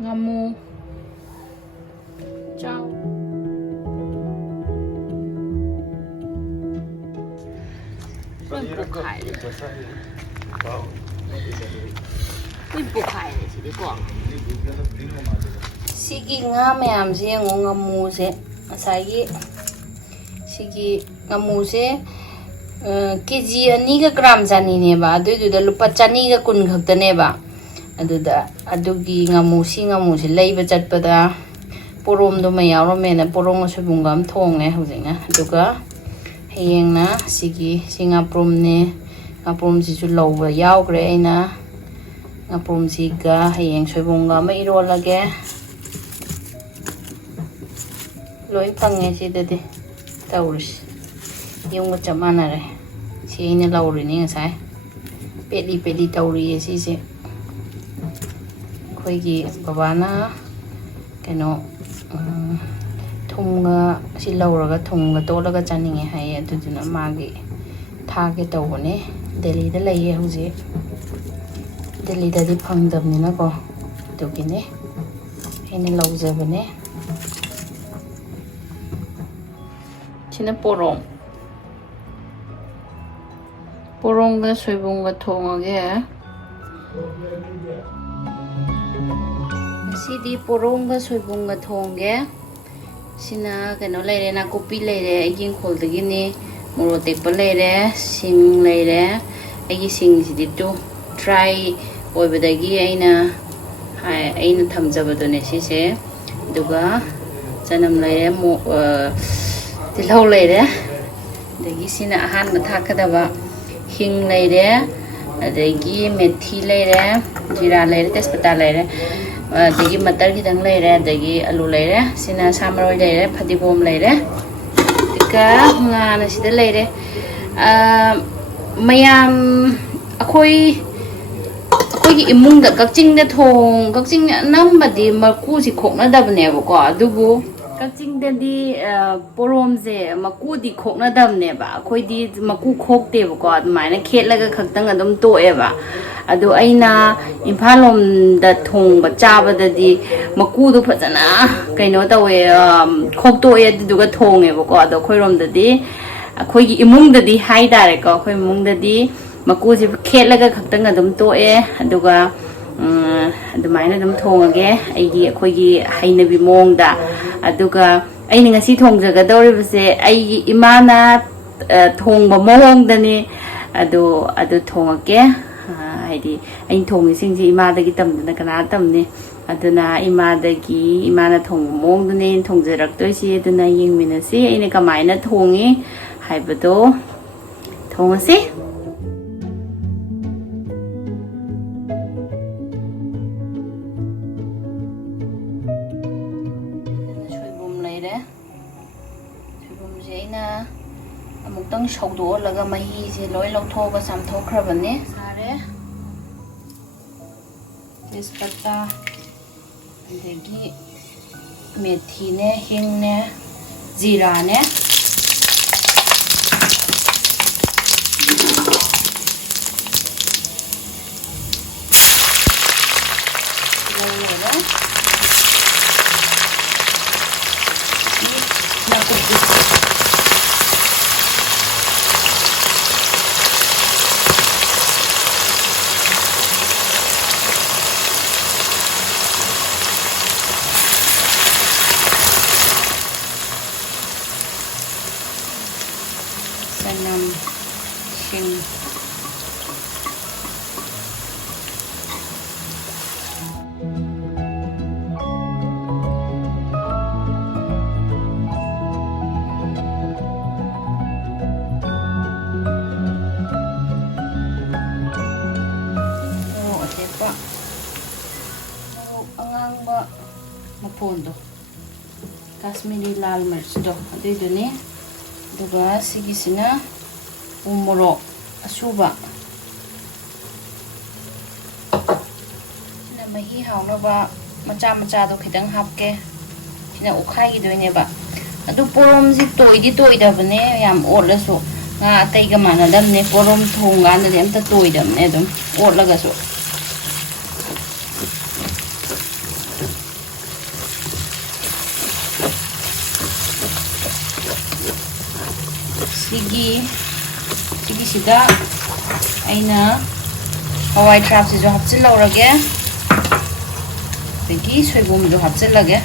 Ngamu Ciao Rồi buộc hải đấy Rồi buộc hải đấy chị đi quảng Sigi nga mayam se ngamu se asagi Sigi ngamu se kg ani ga gram jani ne ba adu da lupa chani ga kun khakta ne ba adu da adugi ngamu se leiba chatpada porom do mayaw ro me na porong asubung gam thong ne hujinga aduga heyeng na sigi singaprom ne ngaprom si su lawba yaw gre aina ngaprom si ga heyeng soibung ga ma iro lage loi phange si da de tawris yung chap manare si aina lawri ni ngasai peli tawri si se khoi gi babana keno thunga si lawraga thunga tolaga chaninge hai aduduna magi thage tawbone delhi da laiye huje delhi da di phangdamni na ko dugine aina lawjabane china porongga soibungga thongage sidi porongga soibungga thongge sina kano leire na kopi leire aging khol dagini moro tekpa leire sing leire agi sing sidi to try oibadagi aina thamjabadone sise duga janam leire mo tilau leire dagi sina ahan mathakadaba hing leire adagi methi leire jira leire tespata leire adagi matar gidang leire adagi alu leire sina samaroi leire phadibom leire tika ngana sida leire mayam akoi gi imung da kakching da thong kakching nambadi marku si khokna dabne ko adubu kakching da di porom je maku di khokna dabne ba akoi di maku khokte ko admaina khetlaga khaktang adum toe ba adu aina imphal da thong ba chaba da di maku du phajana kaino tawe khoktoe aduga thonge ba ko adu khoirom da di akoi gi imung da di hai dare ko khoi imung da di maku si khetlaga khaktang adum toe aduga adumai dum thongage aigi akhoi hainabi mongda aduga aini ngasi thongjaga doribase aigi imana thongba mongdani adu thongake haidi ain thongi singji imadagi tamdana kana tamni aduna imana thongba mongdani thongjaraktoisi aduna yingminasi aini kamaina thongi haibado thongasi amukdang shaudo laga mahi se loi lauthoga samthokrabane sare tespata adegi methi ne hing ne zira ne sanam sing angangba mapondo Kashmiri lal mirch do adidune duga sigisina umuro asuba sina mahi haunaba macha do khidang hapke sina ukhai gi doine ba adu porom ji toidi dabne yam olasu nga taiga manadamne porom thonga na amta toidamne dum olaga so सिदा अना हवाई थ्राप से हापचिल्लौरगे सोयबुम हापचिल्लगे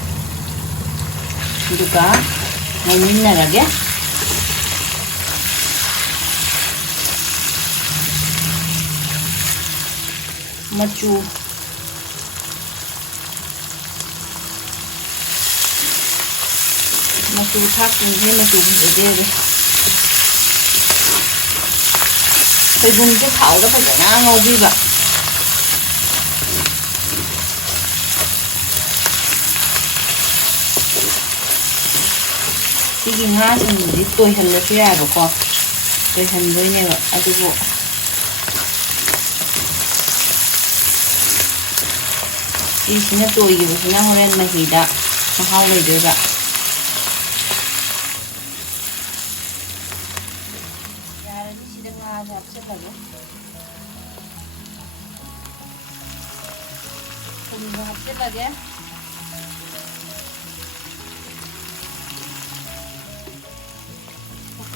नौमिन्नरगे मचू थाक्से मचू फजदे सोयबुम से थाव फजना ngौबीबा सिगी ngasingi toihallase yabako toihandoineba adugo इसने तोयिबसना होरेन महीदा महाव लेदेबा यारदि सिदा nga हापचिल्लगे थुम हापचिल्लगे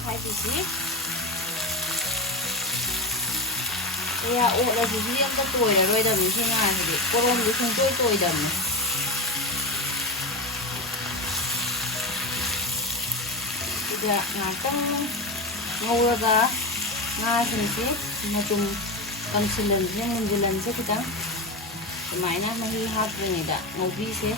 खाइदिसि या ओलाजुदि अमता तोयररोइदबनि सि ngaसिदि पोरोमदि सुंतोय तोयदबनि सिदा ngaतंग ngौरगा ngaसिंसि मचुम कंसिलनसे मुंजिलनसे खितंग सुमाइना मही हाप्रिङैदा ngौबीसे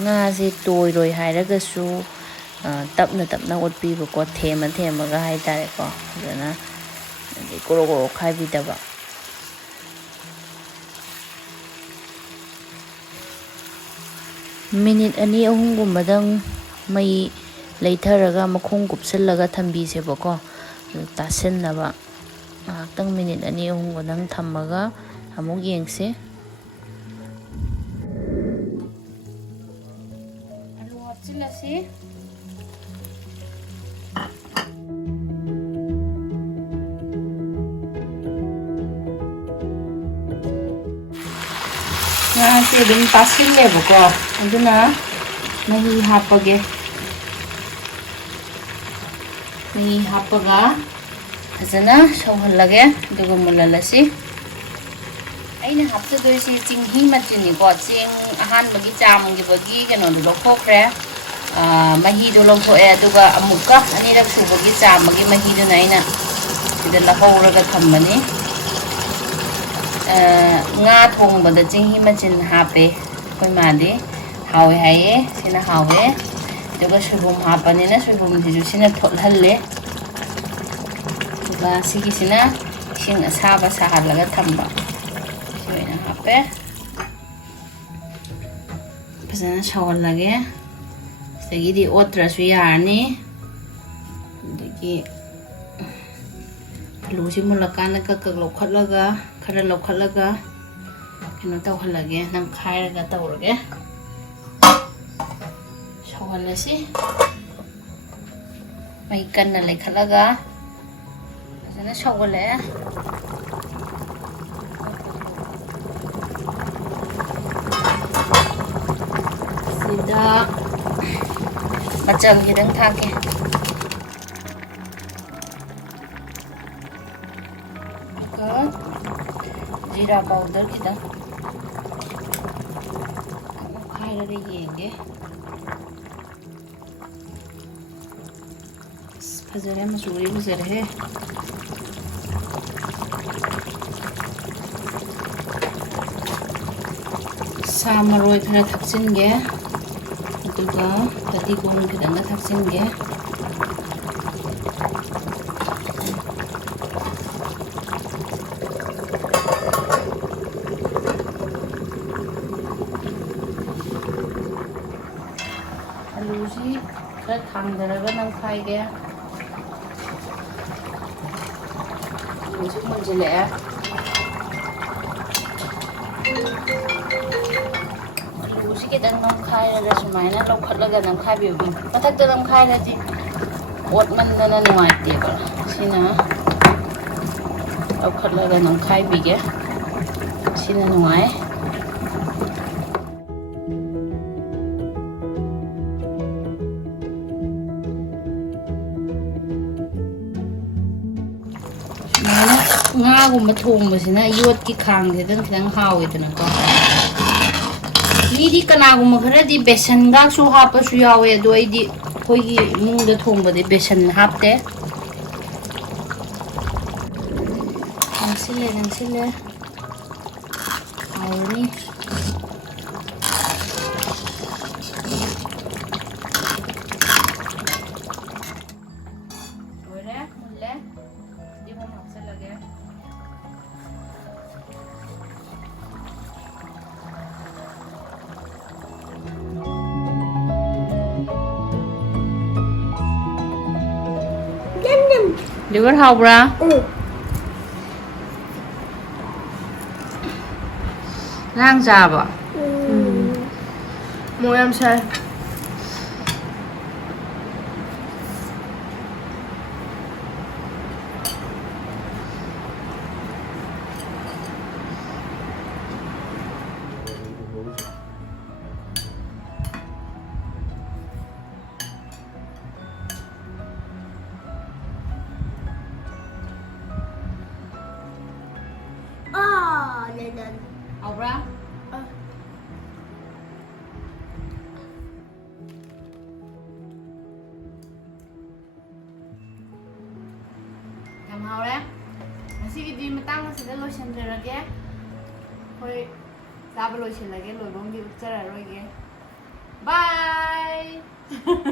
ngaasi toiroi hairagasu tapna tapna otpibako thema themaga haitare ko adana koro koro khaibidaba minute ani ahum gumbadang mai leitharaga makhong kupsillaga thambisebako tasinnaba ngaktang minute ani ahum godang thammaga amuk yengse Silasi ngasi dum tasillebako aduna mahi hapage mahi hapaga fazana shauhallage aduga mulalasi aina hapsadoisi chinghi machini ko ching ahan bagi chamgi bagi keno do lokhokre mahi do longthoe aduga amuka anirak subagi chamagi mahi do naina sida lahowraga thambani nga thongbada chinghi machin hape koi madi hawe haye sina hawe aduga soibum hapani na soibum jisu sina thothalle aduga sigi sina sing asaba sahallaga thamba soina hape fazana shawallage Segidi otrasu yarni dagi alusi mulakana kakak lokhatlaga khara lokhatlaga keno tawhallage nang khairaga tawrage shawallasi mai kanna lekhatlaga fazana shawalle sida Macam hidang thake जीरा powder खिदा खाइरगे येंगे फजरे Mussoorie गुजर है सामरोय खरा थक्सिनगे अदुगा फतिगोम खिदंगा थक्सिनगे आलूसी खरा थांगदरगा नंखाइगे มุนเฉลี่ยรู้สิเกิดน้ำคายอะไรสมัยนั้นเราคัดแล้วกันน้ำคายเบี้ยวมาทักจะน้ำคายแล้วจีอดมันนั่นหน่อยเดียวสินะเราคัดแล้วกันน้ำคายบีกสินะหน่อยงากุมมาทุ่มไปสินะยวดกี่ครั้งที่ตั้งห่าวอยู่นะก็นี่ที่กันนากุมมาคือที่เบสันกักสู้ฮับสู้ยาวๆด้วยที่พวกยี่มุงเดือดทุ่มไปที่เบสันฮับเต้นั่งสิเลยเอานี่เดี๋ยวก็เท่าปะร่างจับอ่ะโมยมใช่เอาปะทำเอาแล้วmasih di matang masih ada lotion lagi koi double lotion lagi lo bong di ucara lagi bye